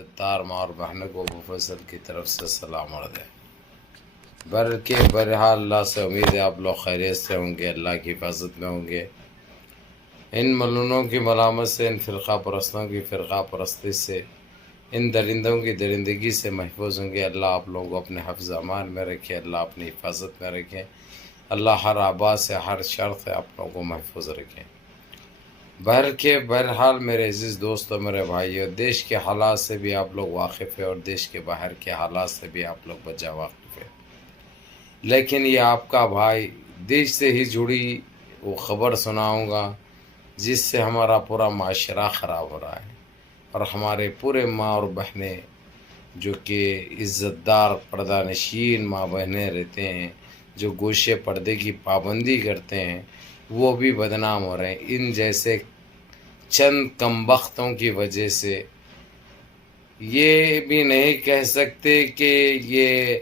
ستار ماں اور بہنوں کو ابو فیصل کی طرف سے سلام عرض ہے۔ بہرحال اللہ سے امید ہے آپ لوگ خیریت سے ہوں گے، اللہ کی حفاظت میں ہوں گے، ان ملونوں کی ملامت سے، ان فرقہ پرستوں کی فرقہ پرستی سے، ان درندوں کی درندگی سے محفوظ ہوں گے۔ اللہ آپ لوگوں کو اپنے حفظ امان میں رکھے، اللہ اپنی حفاظت میں رکھے، اللہ ہر آباد سے ہر شر سے آپ لوگوں کو محفوظ رکھے۔ بہرحال میرے عزیز دوستوں، میرے بھائیوں، دیش کے حالات سے بھی آپ لوگ واقف ہیں اور دیش کے باہر کے حالات سے بھی آپ لوگ بجا واقف ہیں، لیکن یہ آپ کا بھائی دیش سے ہی جڑی وہ خبر سناؤں گا جس سے ہمارا پورا معاشرہ خراب ہو رہا ہے، اور ہمارے پورے ماں اور بہنیں جو کہ عزت دار پردہ نشین ماں بہنیں رہتے ہیں، جو گوشے پردے کی پابندی کرتے ہیں، وہ بھی بدنام ہو رہے ہیں ان جیسے چند کمبختوں کی وجہ سے۔ یہ بھی نہیں کہہ سکتے کہ یہ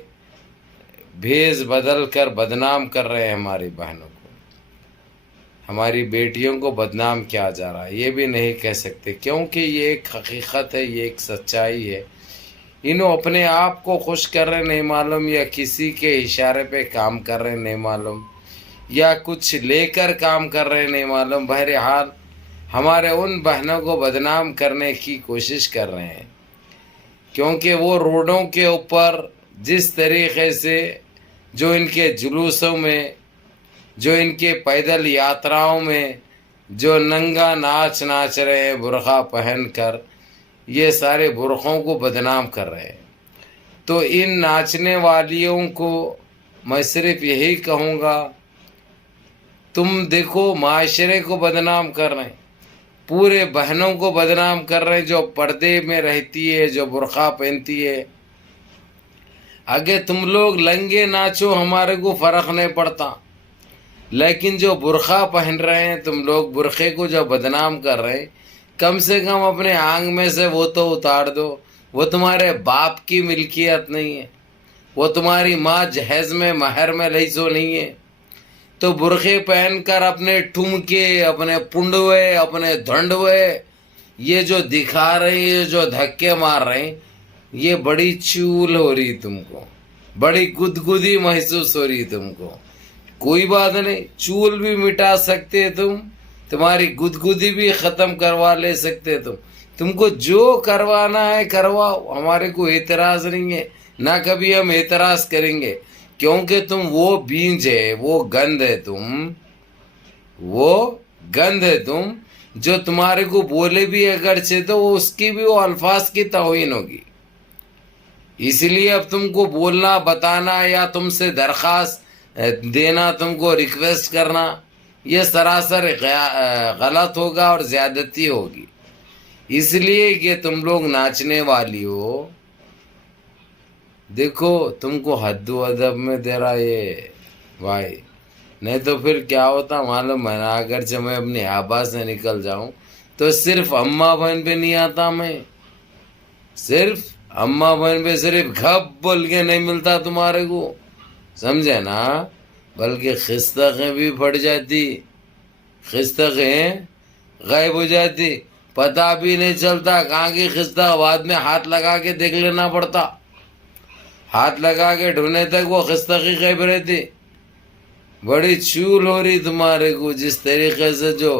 بھیس بدل کر بدنام کر رہے ہیں ہماری بہنوں کو، ہماری بیٹیوں کو بدنام کیا جا رہا ہے، یہ بھی نہیں کہہ سکتے، کیونکہ یہ ایک حقیقت ہے، یہ ایک سچائی ہے۔ انہوں اپنے آپ کو خوش کر رہے نہیں معلوم، یا کسی کے اشارے پہ کام کر رہے نہیں معلوم، یا کچھ لے کر کام کر رہے نہیں معلوم۔ بہرحال ہمارے ان بہنوں کو بدنام کرنے کی کوشش کر رہے ہیں، کیونکہ وہ روڈوں کے اوپر جس طریقے سے جو ان کے جلوسوں میں، جو ان کے پیدل یاتراؤں میں جو ننگا ناچ ناچ رہے ہیں برقع پہن کر، یہ سارے برقعوں کو بدنام کر رہے ہیں۔ تو ان ناچنے والیوں کو میں صرف یہی کہوں گا، تم دیکھو معاشرے کو بدنام کر رہے ہیں، پورے بہنوں کو بدنام کر رہے ہیں جو پردے میں رہتی ہے، جو برقع پہنتی ہے۔ اگر تم لوگ لنگے ناچو ہمارے کو فرق نہیں پڑتا، لیکن جو برقع پہن رہے ہیں تم لوگ، برقعے کو جو بدنام کر رہے ہیں، کم سے کم اپنے آنگ میں سے وہ تو اتار دو، وہ تمہارے باپ کی ملکیت نہیں ہے، وہ تمہاری ماں جہیز میں مہر میں لئی سو نہیں ہے۔ تو برقعے پہن کر اپنے ٹھمکے، اپنے پنڈوے، اپنے دھنڈوے یہ جو دکھا رہے ہیں، جو دھکے مار رہے ہیں، یہ بڑی چول ہو رہی تم کو، بڑی گدگدی محسوس ہو رہی تم کو۔ کوئی بات نہیں، چول بھی مٹا سکتے تم، تمہاری گدگدی بھی ختم کروا لے سکتے تم کو جو کروانا ہے کرواؤ، ہمارے کو اعتراض نہیں ہے، نہ کبھی ہم اعتراض کریں گے، کیونکہ تم وہ بیج ہے، وہ گند ہے، تم جو تمہارے کو بولے بھی اگرچہ تو اس کی بھی وہ الفاظ کی توہین ہوگی۔ اس لیے اب تم کو بولنا، بتانا یا تم سے درخواست دینا، تم کو ریکویسٹ کرنا، یہ سراسر غلط ہوگا اور زیادتی ہوگی۔ اس لیے کہ تم لوگ ناچنے والی ہو، دیکھو تم کو حد و ادب میں دے رہا یہ بھائی، نہیں تو پھر کیا ہوتا معلوم ہے نا، اگرچہ میں اپنی آبا سے نکل جاؤں تو صرف اماں بہن پہ نہیں آتا، میں صرف اماں بہن پہ صرف گھپ بول کے نہیں ملتا تمہارے کو، سمجھے نا، بلکہ خستخیں بھی پھٹ جاتی، خستخیں غائب ہو جاتی، پتہ بھی نہیں چلتا کہاں کی خستہ، بعد میں ہاتھ لگا کے دیکھ لینا پڑتا، ہاتھ لگا کے ڈھونڈنے تک وہ خستخی غائب رہتی۔ بڑی چول ہو رہی تمہارے کو، جس طریقے سے جو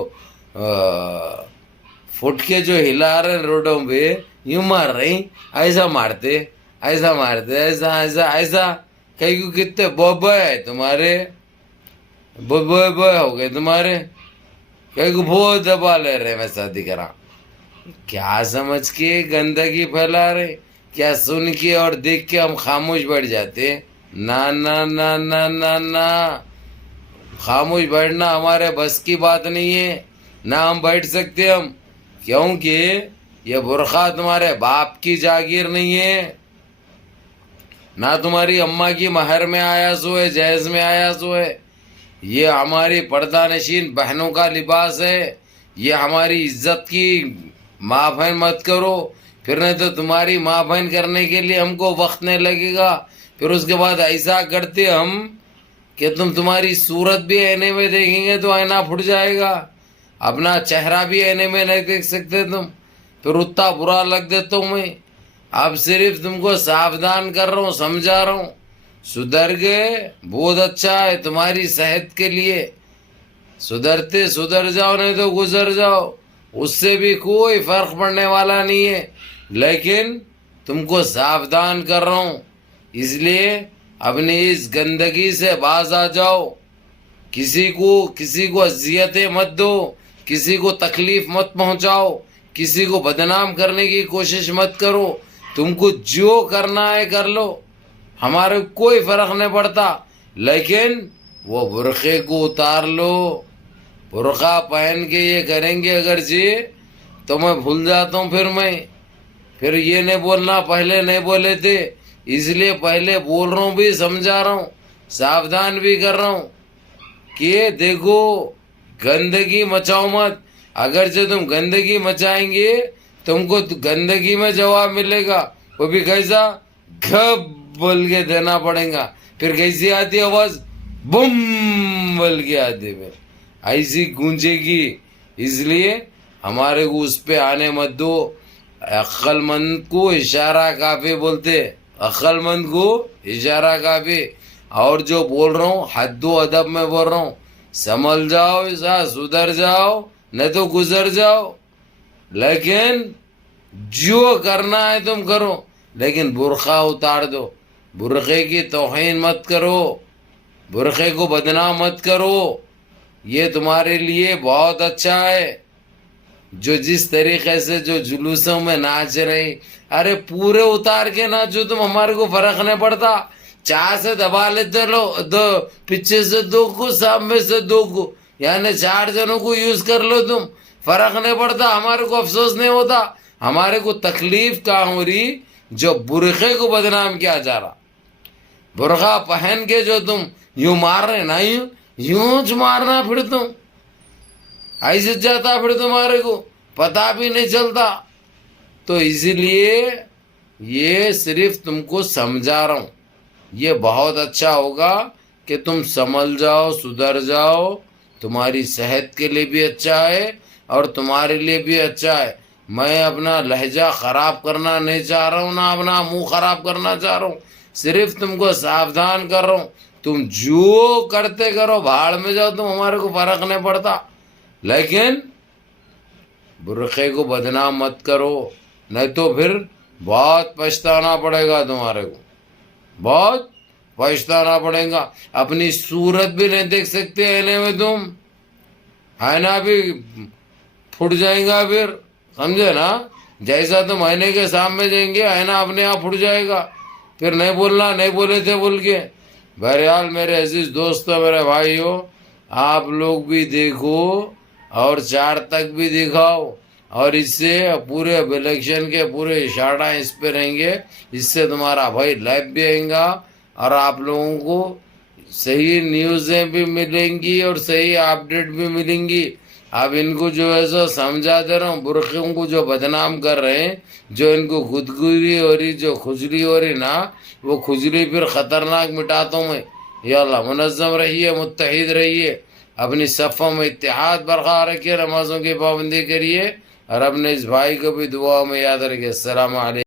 فٹ کے جو ہلا رہے روڈوں پہ، یوں مار رہی، ایسا مارتے، ایسا مارتے، ایسا ایسا ایسا، کہیں کو کتنے بوبے ہے تمہارے، بوبے ہو گئے تمہارے، کہیں کو بہت دبا لے رہے ویسا دکھ رہا، کیا سمجھ کے گندگی پھیلا رہے، کیا سن کے اور دیکھ کے ہم خاموش بیٹھ جاتے؟ نہ نہ نہ نہ نہ نہ، خاموش بیٹھنا ہمارے بس کی بات نہیں ہے، نہ ہم بیٹھ سکتے ہم، کیونکہ یہ برقع تمہارے باپ کی جاگیر نہیں ہے، نہ تمہاری اماں کی مہر میں آیا سو ہے، جہیز میں آیا سو ہے، یہ ہماری پردہ نشین بہنوں کا لباس ہے، یہ ہماری عزت کی ماں بہن مت کرو، پھر نہیں تو تمہاری ماں بہن کرنے کے لیے ہم کو وقت نہیں لگے گا، پھر اس کے بعد ایسا کرتے ہم کہ تمہاری صورت بھی آئینے میں دیکھیں گے تو آئینہ پھٹ جائے گا، اپنا چہرہ بھی آئینے میں نہیں دیکھ سکتے تم، پھر اتنا برا لگ دیتا ہوں میں، اب صرف تم کو ساودھان کر رہا ہوں، سمجھا رہا ہوں. سدھر گئے بہت اچھا ہے تمہاری صحت کے لیے. سدھرتے سدھر جاؤ نہیں تو گزر جاؤ، اس سے بھی کوئی فرق پڑنے والا نہیں ہے. لیکن تم کو ساودھان کر رہا ہوں، اس لیے اپنی اس گندگی سے باز آ جاؤ. کسی کو اذیتیں مت دو، کسی کو تکلیف مت پہنچاؤ، کسی کو بدنام کرنے کی کوشش مت کرو. تم کو جو کرنا ہے کر لو، ہمارے کوئی فرق نہیں پڑتا. لیکن وہ برقعے کو اتار لو. برقع پہن کے یہ کریں گے اگرچہ تو میں بھول جاتا ہوں. پھر یہ نہیں بولنا پہلے نہیں بولے تھے، اس لیے پہلے بول رہا ہوں بھی، سمجھا رہا ہوں، ساودھان بھی کر رہا ہوں کہ دیکھو گندگی مچاؤ مت. اگرچہ تم گندگی مچائیں گے تم کو گندگی میں جواب ملے گا، وہ بھی کیسا؟ گھب بول کے دینا پڑے گا. پھر کیسی آتی آواز؟ بم بول کے آتی ہے، ایسی گونجے گی. اس لیے ہمارے کو اس پہ آنے مت دو. عقل مند کو اشارہ کافی بولتے، عقل مند کو اشارہ کافی. اور جو بول رہا ہوں حد و ادب میں بول رہا ہوں، سنبھل جاؤ، ایسا سدھر جاؤ نہیں تو گزر جاؤ. لیکن جو کرنا ہے تم کرو، لیکن برقع اتار دو. برقعے کی توہین مت کرو، برقعے کو بدنام مت کرو. یہ تمہارے لیے بہت اچھا ہے. جو جس طریقے سے جو جلوسوں میں ناچ رہے، ارے پورے اتار کے ناچو تم، ہمارے کو فرق نہیں پڑتا. چار سے دبا لیتے لو، پیچھے سے 2 کو، سامنے سے 2 کو، یعنی 4 جنوں کو یوز کر لو تم، فرق نہیں پڑتا. ہمارے کو افسوس نہیں ہوتا. ہمارے کو تکلیف کہاں ہو رہی؟ جو برقعے کو بدنام کیا جا رہا. برقع پہن کے جو تم یوں مار رہے نا، یوں مارنا، پھر تم ایسے جاتا، پھر تمہارے کو پتا بھی نہیں چلتا. تو اسی لیے یہ صرف تم کو سمجھا رہا ہوں. یہ بہت اچھا ہوگا کہ تم سنبھل جاؤ، سدھر جاؤ. تمہاری صحت کے لیے بھی اچھا ہے اور تمہارے لیے بھی اچھا ہے. میں اپنا لہجہ خراب کرنا نہیں چاہ رہا ہوں، نہ اپنا منہ خراب کرنا چاہ رہا ہوں. صرف تم کو ساودھان کر رہا ہوں. تم جو کرتے کرو، بھاڑ میں جاؤ تم، ہمارے کو فرق نہیں پڑتا. لیکن برقعے کو بدنام مت کرو، نہیں تو پھر بہت پچھتانا پڑے گا تمہارے کو، بہت پچھتانا پڑے گا. اپنی صورت بھی نہیں دیکھ سکتے آئینے میں تم، آئینہ بھی پھٹ جائیں گا. پھر سمجھے نا، جیسا تم آئینے کے سامنے جائیں گے آئینہ اپنے آپ پھٹ جائے گا. پھر نہیں بولنا نہیں بولے تھے بول کے. بہرحال میرے عزیز دوستو، میرے بھائیو، آپ لوگ بھی دیکھو اور 4 تک بھی دکھاؤ. اور اس سے پورے الیکشن کے پورے اشارہ اس پہ رہیں گے. اس سے تمہارا بھائی لائف بھی آئیں گا اور آپ لوگوں کو صحیح نیوزیں بھی ملیں گی اور صحیح اپڈیٹ بھی ملیں گی. اب ان کو جو ہے سو سمجھا دے رہا ہوں، برقعوں کو جو بدنام کر رہے ہیں، جو ان کو خودگوری ہو رہی، جو کھجلی ہو رہی نا، وہ کھجلی پھر خطرناک مٹاتا ہوں میں. یا اللہ منظم رہیے، متحد رہیے، اپنی صفوں میں اتحاد برقرار رکھیے، نمازوں کی پابندی کریے، اور اپنے اس بھائی کو بھی دعاؤں میں یاد رکھیے. السلام علیکم.